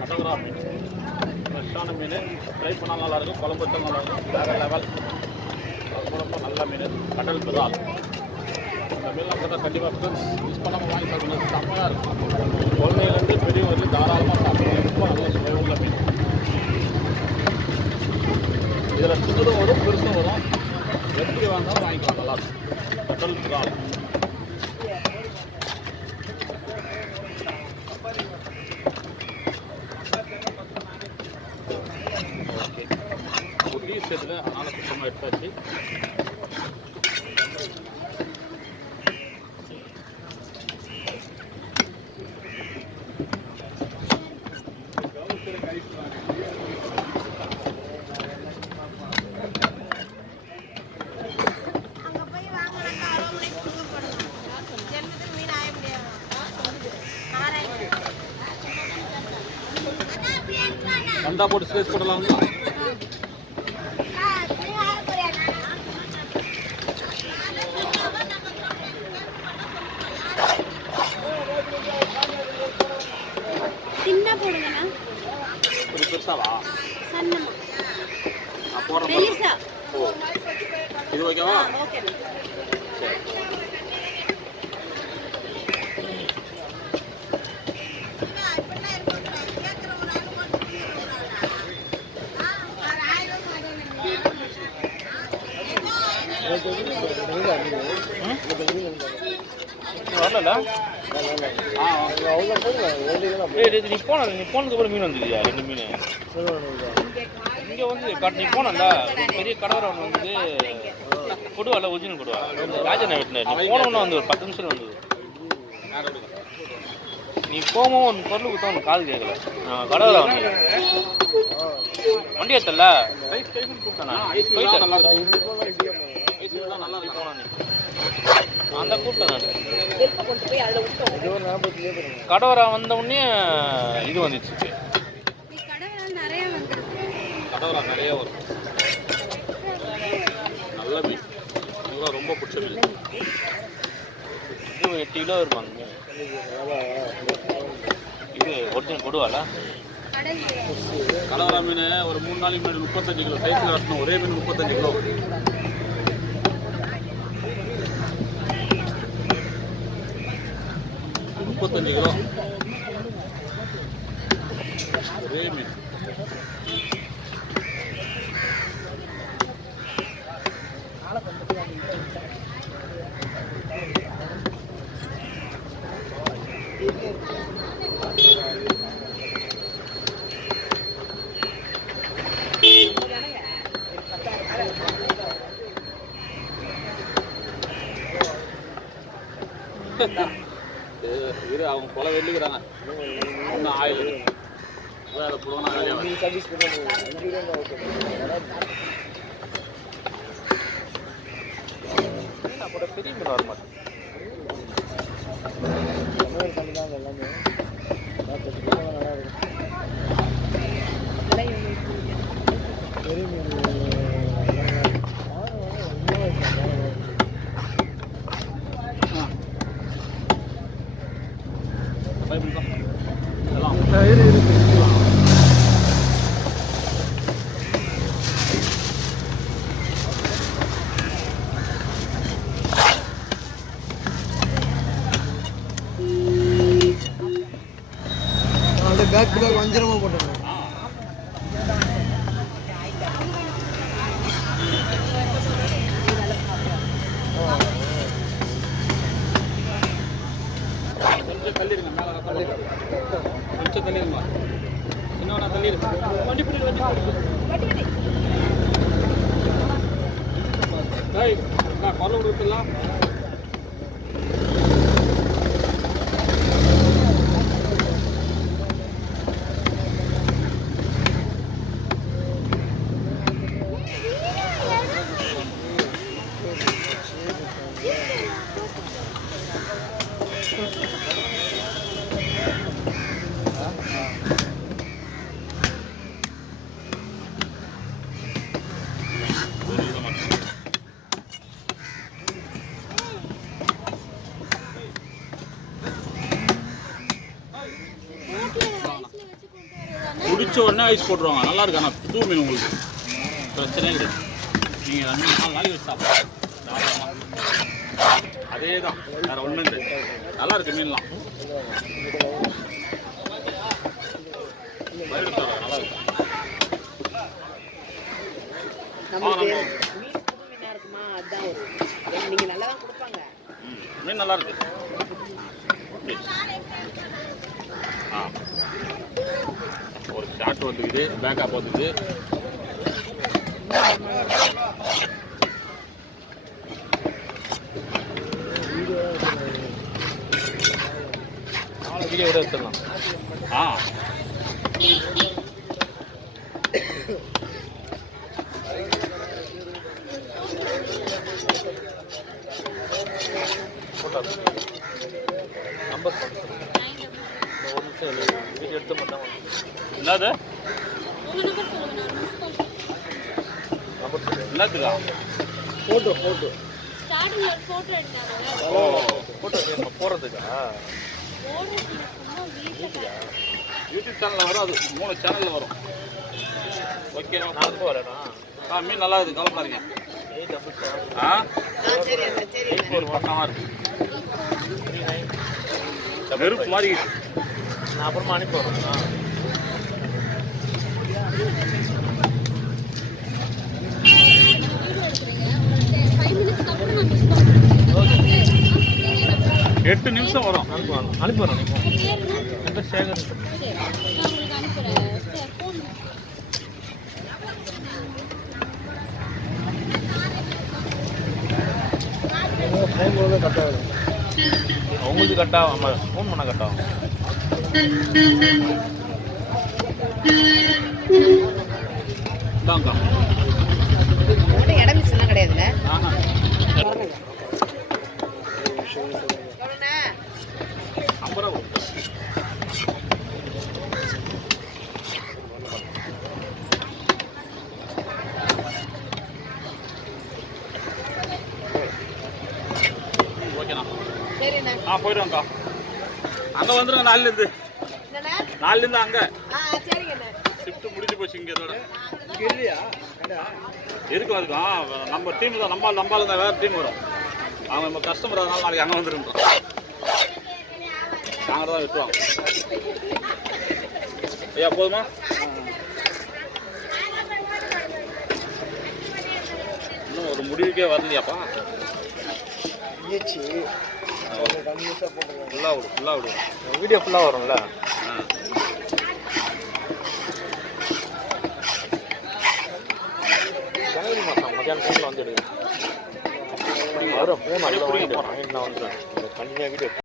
கடகரா மீன் ஃப்ரெஷ்ஷான மீன். ஃப்ரை பண்ணால் நல்லாயிருக்கும், குழம்பு வச்சால் நல்லாயிருக்கும். வேறு லெவல். ரொம்ப ரொம்ப நல்ல மீன். கடல் பிரால். இந்த மீன்லாம் பார்த்தா கண்டிப்பாக ஃப்ரெண்ட்ஸ் யூஸ் பண்ணாமல் வாங்கி சாப்பிடுறது செம்மையாக இருக்கும். குழந்தைலேருந்து பெரியவங்களுக்கு தாராளமாக சாப்பிடுவோம். ரொம்ப நல்ல சுவையுள்ள மீன். இதில் சின்னதும் வரும், பெருசும் வரும். எப்படி வாங்கினாலும் வாங்கிக்கலாம், நல்லாயிருக்கும். கடல் பிரால். ஓகே, ஒரு சேர்த்துல அதனால் சுத்தமாக எடுத்தாச்சு. வந்தா போட்டு ஸ்பேஸ் போடலாம்னா சின்ன போடுங்கண்ணா. ஒரு பெருசாவா சன்னமா நான் போடுறேன். பெருசா. ஓ, இது ஓகேவா? ஓகே. சரி. வரல நீ போனதுக்கு அப்புறம் மீன் வந்துருக்கியா? 2 மீன் இங்கே வந்து நீ போனல பெரிய கடவரை ஒன்று வந்து கொடுவால ஒரிஜினல் கொடுவா ராஜண்ணா வெட்டினார். நீ போனோன்னா வந்து ஒரு 10 நிமிஷம் வந்தது. நீ போகவும் ஒரு பொருள் கொடுத்தா உனக்கு காது கேட்கல. கடவரை வந்து வண்டி எடுத்தல கூப்பிட்டேன். நல்லா இருக்கும் அந்த கூப்பிட்டேன் நான். கடவரா வந்த உடனே இது வந்துச்சு. கடவரா நிறைய வரும். நல்ல மீன். இதுதான் ரொம்ப பிடிச்ச மீன். இது 8 கிலோ இருப்பாங்க. இது ஒரிஜினல் கொடுவால கடவரா மீன். ஒரு 3 நாளைக்கு முன்னாடி 35 கிலோ சைஸில் வரணும். ஒரே மீன் 35 கிலோ. 35 கிலோ ஒரே மீன். இரு அவங்க கொலை வெள்ளிக்கிறாங்க. இன்னும் ஆயில் வேறு போடுவோம். பெரிய மீன் வர மாட்டேன். எல்லாமே பெரிய மீன். பேக் வஞ்சிரமா போட்டேன். கொஞ்சம் தள்ளிடுங்க, மேலே கொஞ்சம் தள்ளிடுங்க. சின்னவனா தள்ளிடுங்க. வண்டி பிடி நான் கொலை விடுறதுலாம் பிடிச்ச உடனே ஐஸ் போட்டுருவாங்க. நல்லா இருக்கு. ஆனால் புது மீன் உங்களுக்கு பிரச்சனையே கிடையாது. நீங்கள் 2-4 நாளைக்கு வச்சு சாப்பிடலாம். அதே தான், வேறு ஒன்றும் இல்லை. நல்லா இருக்குது மீன்லாம். நல்லா இருக்கு. மீன் நல்லா இருக்கு. ஒரு ஷார்ட் வந்துக்குது, பேக்கப் வந்துக்குது. வீடியோ கூட எடுத்துடலாம். நம்பர் ஒரு நிமிஷம் வீடியோ எடுத்து மட்டும் என்னது என்னதுக்கா ஃபோட்டோ ஸ்டார்டிங்ல ஒரு ஃபோட்டோ எடுத்தாங்க. ஓ ஃபோட்டோ போடுறதுக்கா? யூடியூப் சேனலில் வரும். அது 3 சேனலில் வரும். ஓகே நான் வரேண்ணா. மீன் நல்லா இருக்குது. கவலைப்படாதீங்க. ஒரு பட்டமாக இருக்கு. நெருப்பு மாதிரி. நான் அப்புறமா அனுப்பி வரேண்ணா. எட்டு நிமிஷம் வரும். அனுப்பி வரேன். சேகர் உங்களுக்கு கட்டாகும். ஆமாம், ஃபோன் பண்ண கட்டாகும். தாங்க இடம் மிஸ்லாம் கிடையாதுல்ல. ஓகேண்ணா. சரிண்ணா. போயிடுவாங்க்கா. அங்கே வந்துடுங்க. 4லேருந்து அங்கே சரிங்கண்ணா. ஷிஃப்ட் முடிஞ்சு போச்சு. இங்கே இதோட இருக்கும். அதுக்கும் நம்ம டீம் தான். நம்பால் தான். வேறு டீம் வரும். அவங்க நம்ம கஸ்டமர், அதனால நாளைக்கு அங்கே வந்துருன்றோம். நாங்கள் தான் விட்டுருவாங்க. ஐயா போதுமா? இன்னும் ஒரு முடிவுக்கே வரலையாப்பா? ஃபுல்லாக விடும். வீடியோ ஃபுல்லாக வரும்ல. ஜனவரி மாதம் மத்தியானம் டைமில் வந்துடுது. வரும். ஃபோன் அடிக்க நான் வந்துடுறேன். கண்டினியூவாக வீடியோ